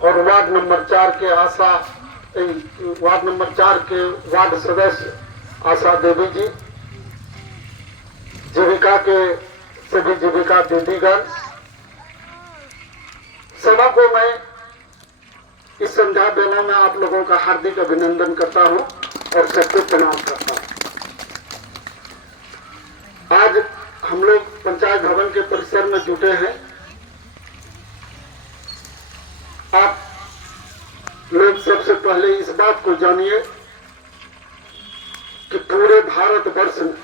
और ward number 4 के ward number 4 के वार्ड सदस्य आशा देवी जी, जीविका के सभी जीविका दीदीगण, सभा को मैं इस संध्या बेला में आप लोगों का हार्दिक अभिनंदन करता हूं और सबको प्रणाम करता हूं। आज हम लोग पंचायत भवन के परिसर में जुटे हैं। आप लोग सबसे पहले इस बात को जानिए कि पूरे भारतवर्ष में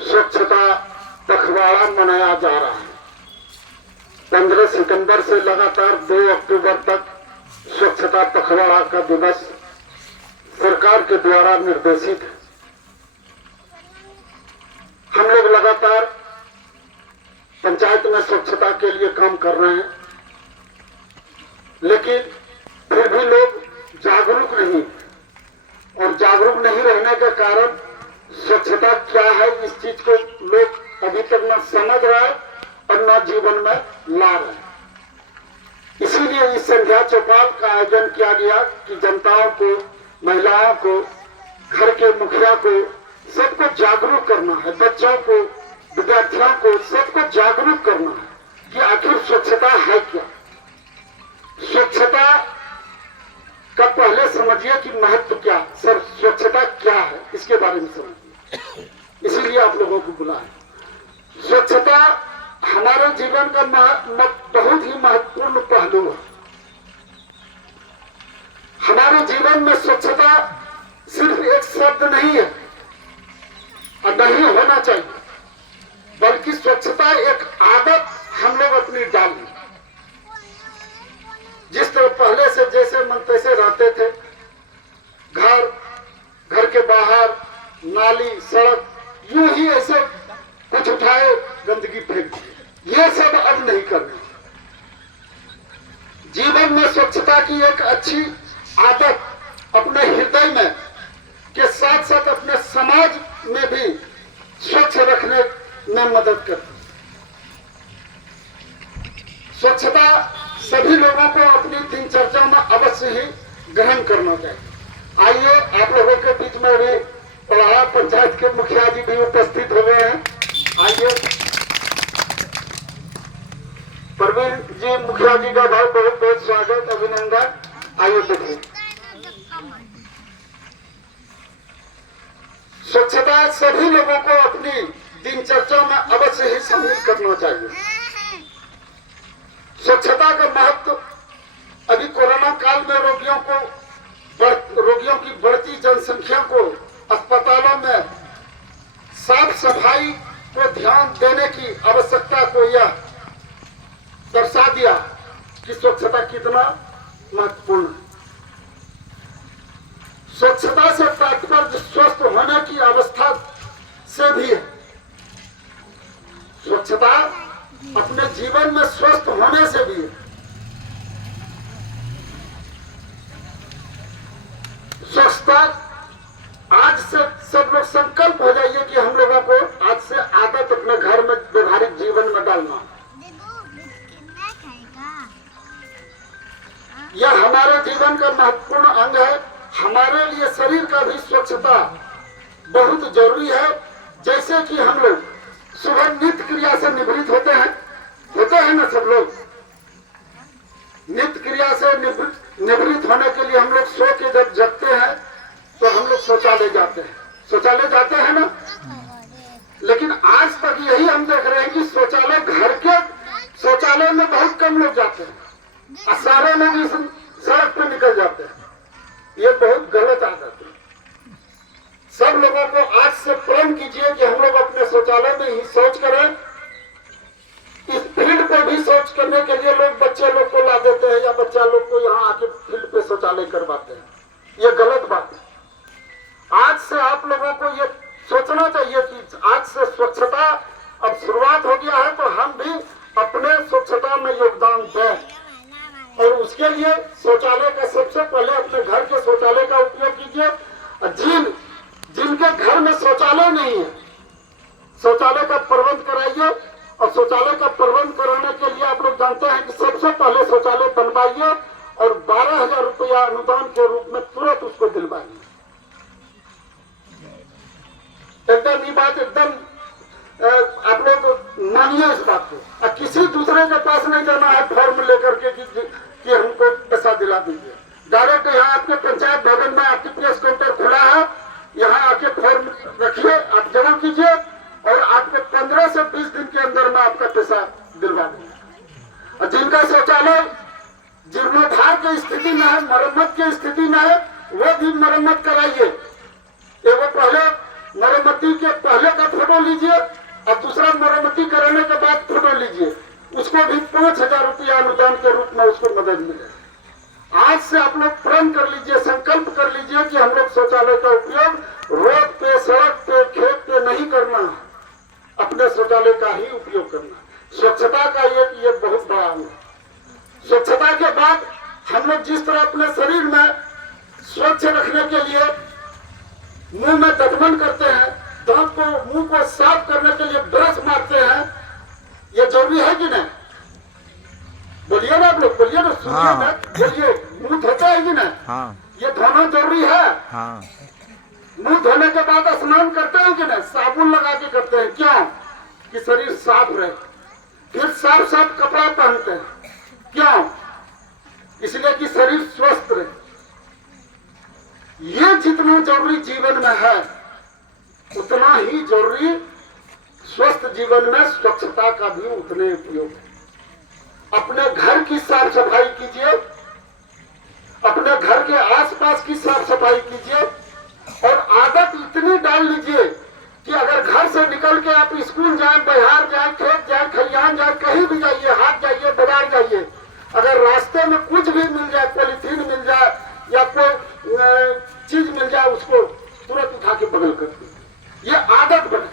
स्वच्छता पखवाड़ा मनाया जा रहा है। 15 सितंबर से लगातार 2 अक्टूबर तक स्वच्छता पखवाड़ा का दिवस सरकार के द्वारा निर्देशित है। हम लोग लगातार पंचायत में स्वच्छता के लिए काम कर रहे हैं, लेकिन फिर भी लोग जागरूक नहीं, और जागरूक नहीं रहने के कारण स्वच्छता क्या है इस चीज को लोग अभी तक न समझ रहे और न जीवन में ला रहे। इसीलिए इस संध्या चौपाल का आयोजन किया गया कि जनताओं को, महिलाओं को, घर के मुखिया को, सबको जागरूक करना है, बच्चों को, विद्यार्थियों को, सबको जागरूक करना है कि आखिर स्वच्छता है क्या। स्वच्छता का पहले समझिए कि महत्व क्या, सर स्वच्छता क्या है इसके बारे में समझिए, इसीलिए आप लोगों को बुलाया। स्वच्छता हमारे जीवन का बहुत ही महत्वपूर्ण पहलू है। हमारे जीवन में स्वच्छता सिर्फ एक शब्द नहीं है और नहीं होना चाहिए, बल्कि स्वच्छता एक आदत हम लोग अपनी डालें। जिस तरह पहले से जैसे मन तैसे रहते थे, घर के बाहर नाली, सड़क, यूं ही ऐसे कुछ उठाए गंदगी फेंक दी, ये सब अब नहीं करना। जीवन में स्वच्छता की एक अच्छी आदत अपने हृदय में के साथ साथ अपने समाज में भी स्वच्छ रखने में मदद करती। स्वच्छता सभी लोगों को अपनी दिनचर्या में अवश्य ही ग्रहण करना चाहिए। आइए, आप लोगों के बीच में भी पढ़ा पंचायत के मुखिया जी भी उपस्थित हो गए हैं। आइए, प्रवीण जी मुखिया जी का बहुत बहुत स्वागत, अभिनंदन। आइए देखिए, स्वच्छता सभी लोगों को अपनी दिनचर्या में अवश्य ही शामिल करना चाहिए। स्वच्छता का महत्व अभी कोरोना काल में रोगियों की बढ़ती जनसंख्या को अस्पतालों में साफ सफाई को ध्यान देने की आवश्यकता को यह दर्शा दिया कि स्वच्छता कितना महत्वपूर्ण है। स्वच्छता से तात्पर्य स्वस्थ होने की अवस्था से भी है। स्वच्छता अपने जीवन में स्वस्थ होने से भी है। स्वच्छता आज से सब लोग संकल्प हो जाइए कि हम लोगों को आज से आदत अपने घर में व्यवहारिक जीवन में डालना। यह हमारे जीवन का महत्वपूर्ण अंग है। हमारे लिए शरीर का भी स्वच्छता बहुत जरूरी है। जैसे कि हम लोग सुबह नित्य क्रिया से निवृत्त होते हैं ना, सब लोग नित्य क्रिया से निवृत्त होने के लिए हम लोग सो के जब जगते हैं तो हम लोग शौचालय जाते हैं ना। लेकिन आज तक यही हम देख रहे हैं कि शौचालय, घर के शौचालय में बहुत कम लोग जाते हैं और सारे लोग इस सड़क पे निकल जाते हैं। ये बहुत गलत आदत है। सब लोगों को आज से प्रण कीजिए कि हम लोग अपने शौचालय में ही शौच करें। इस फील्ड पे भी शौच करने के लिए लोग बच्चे लोग को ला देते हैं या बच्चा लोग को यहाँ आके फील्ड पे शौचालय करवाते हैं। ये गलत बात है। आज से आप लोगों को ये सोचना चाहिए कि आज से स्वच्छता अब शुरुआत हो गया है, तो हम भी अपने स्वच्छता में योगदान दें। और उसके लिए शौचालय का सबसे पहले अपने घर के शौचालय का उपयोग कीजिए। जिनके घर में शौचालय नहीं है, शौचालय का प्रबंध कराइए और शौचालय का प्रबंध कराने के लिए आप लोग जानते हैं कि सबसे पहले शौचालय बनवाइए और 12,000 रुपया अनुदान के रूप में तुरंत उसको दिलवाइए। एकदम ये बात एकदम आप लोग मानिए इस बात को। और किसी दूसरे के पास नहीं जाना है फॉर्म लेकर के कि हमको पैसा दिला दीजिए। डायरेक्ट यहाँ आपके पंचायत भवन में आरटीपीएस काउंटर खुला है, यहाँ आके फॉर्म रखिए, आप जमा कीजिए और आपको 15 से 20 दिन के अंदर में आपका पैसा दिलवा देंगे। और जिनका शौचालय जीर्णोद्धार की स्थिति में है, मरम्मत की स्थिति में है, वो भी मरम्मत कराइए। वो पहले मरम्मती के पहले का फोटो लीजिए और दूसरा मरम्मती कराने के बाद फोटो लीजिए, उसको भी 5,000 रुपया अनुदान के रूप में उसको मदद मिले। आज से आप लोग प्रण कर लीजिए, संकल्प कर लीजिए कि हम लोग शौचालय का उपयोग रोड पे, सड़क पे, खेत पे नहीं करना है, अपने शौचालय का ही उपयोग करना। स्वच्छता का ये बहुत बड़ा अंग है। स्वच्छता के बाद हम लोग जिस तरह अपने शरीर में स्वच्छ रखने के लिए मुंह में दतमन करते हैं, दांत को, मुंह को साफ करने के लिए ब्रश मारते हैं, ये जरूरी है कि नहीं? बोलिए ना आप लोग, बोलिए ना, सुनिए ना, बोलिए। मुंह धोते हैं कि नहीं? हाँ। ये धोना जरूरी है। हाँ। मुंह धोने के बाद स्नान करते हैं कि नहीं? साबुन लगा के करते हैं। क्यों? कि शरीर साफ रहे। फिर साफ साफ कपड़ा पहनते हैं। क्यों? इसलिए कि शरीर स्वस्थ रहे। ये जितना जरूरी जीवन में है उतना ही जरूरी स्वस्थ जीवन में स्वच्छता का भी उतने उपयोग है। अपने घर की साफ सफाई कीजिए, अपने घर के आसपास की साफ सफाई कीजिए और आदत इतनी डाल लीजिए कि अगर घर से निकल के आप स्कूल जाएं, बाहर जाएं, खेत जाएं, खलिहान जाएं, कहीं भी जाइए, हाट जाइए, बाजार जाइए, अगर रास्ते में कुछ भी मिल जाए, पॉलिथीन मिल जाए या कोई चीज मिल जाए, उसको तुरंत उठा के बगल कर दीजिए। ये आदत बने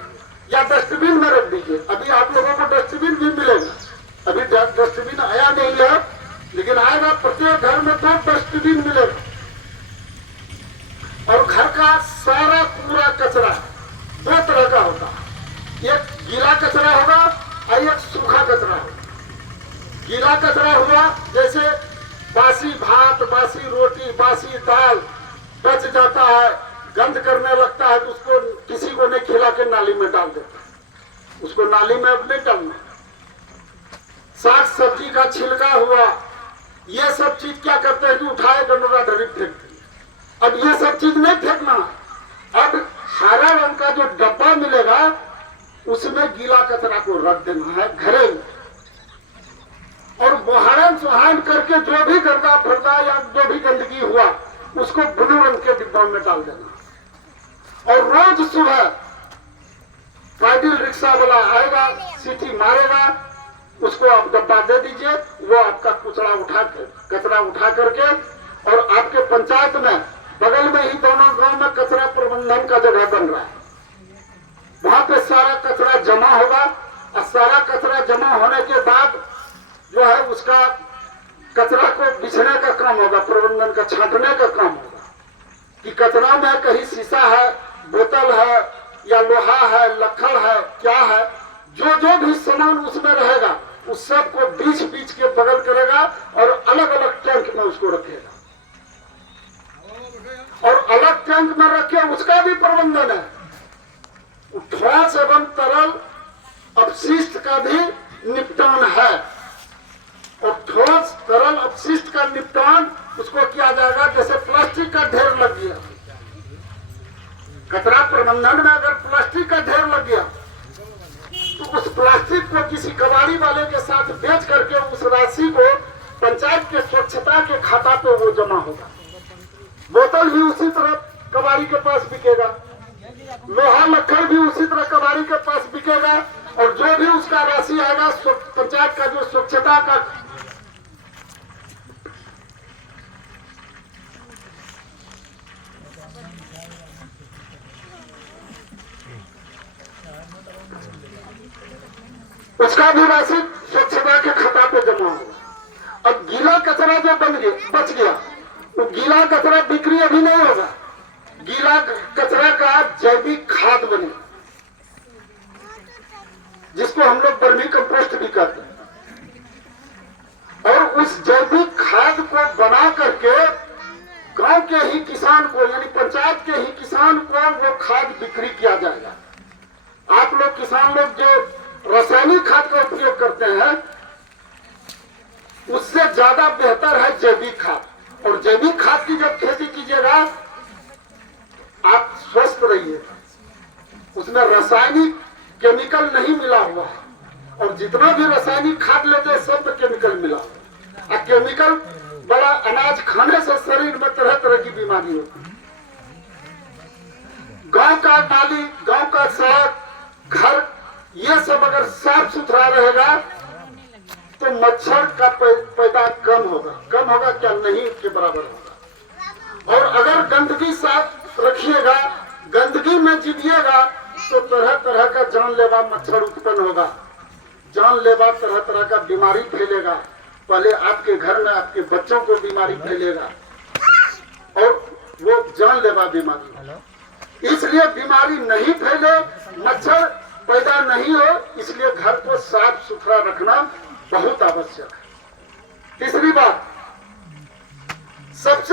या डस्टबिन में रख दीजिए। अभी आप लोगों को डस्टबिन भी मिलेगा। अभी डस्टबिन आया नहीं है, लेकिन आएगा। प्रत्येक घर में 2 डस्टबिन मिलेगा। और घर का सारा पूरा कचरा 2 तरह का होता है, एक गीला कचरा होगा और एक सूखा कचरा होगा। गीला कचरा हुआ जैसे बासी भात, बासी रोटी, बासी दाल बच जाता है, गंध करने लगता है, तो उसको किसी को नहीं खिला के नाली में डाल देता है। उसको नाली में अब नहीं डालना। साग सब्जी का छिलका हुआ, ये सब चीज क्या करते हैं कि उठाए डंडोरा ढरी फेंकते हैं। अब ये सब चीज नहीं फेंकना। अब हरा रंग का जो डब्बा मिलेगा उसमें गीला कचरा को रख देना है घरे में, और बहारन सुहान करके जो भी गर्दा फर्दा या जो भी गंदगी हुआ उसको ब्लू रंग के डिब्बा में डाल देना। और रोज सुबह पैदल रिक्शा वाला आएगा, सीटी मारेगा, उसको आप डब्बा दे दीजिए, वो आपका कचरा उठा करके, और आपके पंचायत में बगल में ही दोनों गांव में कचरा प्रबंधन का जगह बन रहा है, वहां पे सारा कचरा जमा होगा। और सारा कचरा जमा होने के बाद जो है उसका कचरा को बिछने का काम होगा, प्रबंधन का छांटने का काम होगा कि कचरा में कहीं शीशा है, बोतल है या लोहा है, लक्कड़ है, क्या है, जो जो भी सामान उसमें रहेगा उस सब को बीच बीच के बगल करेगा और अलग अलग टैंक में उसको रखेगा। और अलग टैंक में रखे उसका भी प्रबंधन है। ठोस एवं तरल अपशिष्ट का भी निपटान है। और ठोस तरल अपशिष्ट का निपटान उसको किया जाएगा जैसे प्लास्टिक का ढेर लग गया, कचरा प्रबंधन में अगर प्लास्टिक का ढेर लग गया तो उस प्लास्टिक को किसी कबाड़ी वाले के साथ बेच करके उस राशि को पंचायत के स्वच्छता के खाता पे वो जमा होगा। बोतल भी उसी तरह कबाड़ी के पास बिकेगा, लोहा लक्कड़ भी उसी तरह कबाड़ी के पास बिकेगा, और जो भी उसका राशि आएगा पंचायत का जो स्वच्छता का उसका भी राशि स्वच्छता के खाता पे जमा होगा। अब गीला कचरा जो बच गया, तो गीला कचरा बिक्री अभी नहीं होगा। गीला कचरा का जैविक खाद बने, जिसको हम लोग वर्मी कंपोस्ट भी कहते हैं, और उस जैविक खाद को बना करके गांव के ही किसान को यानी पंचायत के ही किसान को वो खाद बिक्री किया जाएगा। आप लोग किसान लोग जो रासायनिक खाद का उपयोग करते हैं उससे ज्यादा बेहतर है जैविक खाद। और जैविक खाद की जब खेती कीजिएगा आप स्वस्थ रहिए, उसमें रासायनिक केमिकल नहीं मिला हुआ है, और जितना भी रासायनिक खाद लेते हैं सब में केमिकल मिला हुआ है। केमिकल बड़ा अनाज खाने से शरीर में तरह तरह की बीमारी होती है। गांव का नाली, गांव का सड़क, घर, ये सब अगर साफ सुथरा रहेगा तो मच्छर का पैदा कम होगा क्या, नहीं के बराबर होगा। और अगर गंदगी साफ रखिएगा, गंदगी में जीविएगा तो तरह तरह का जानलेवा मच्छर उत्पन्न होगा, जानलेवा तरह तरह का बीमारी फैलेगा। पहले आपके घर में आपके बच्चों को बीमारी फैलेगा और वो जानलेवा बीमारी। इसलिए बीमारी नहीं फैले, मच्छर पैदा नहीं हो, इसलिए घर को साफ सुथरा रखना बहुत आवश्यक है। तीसरी बात, सबसे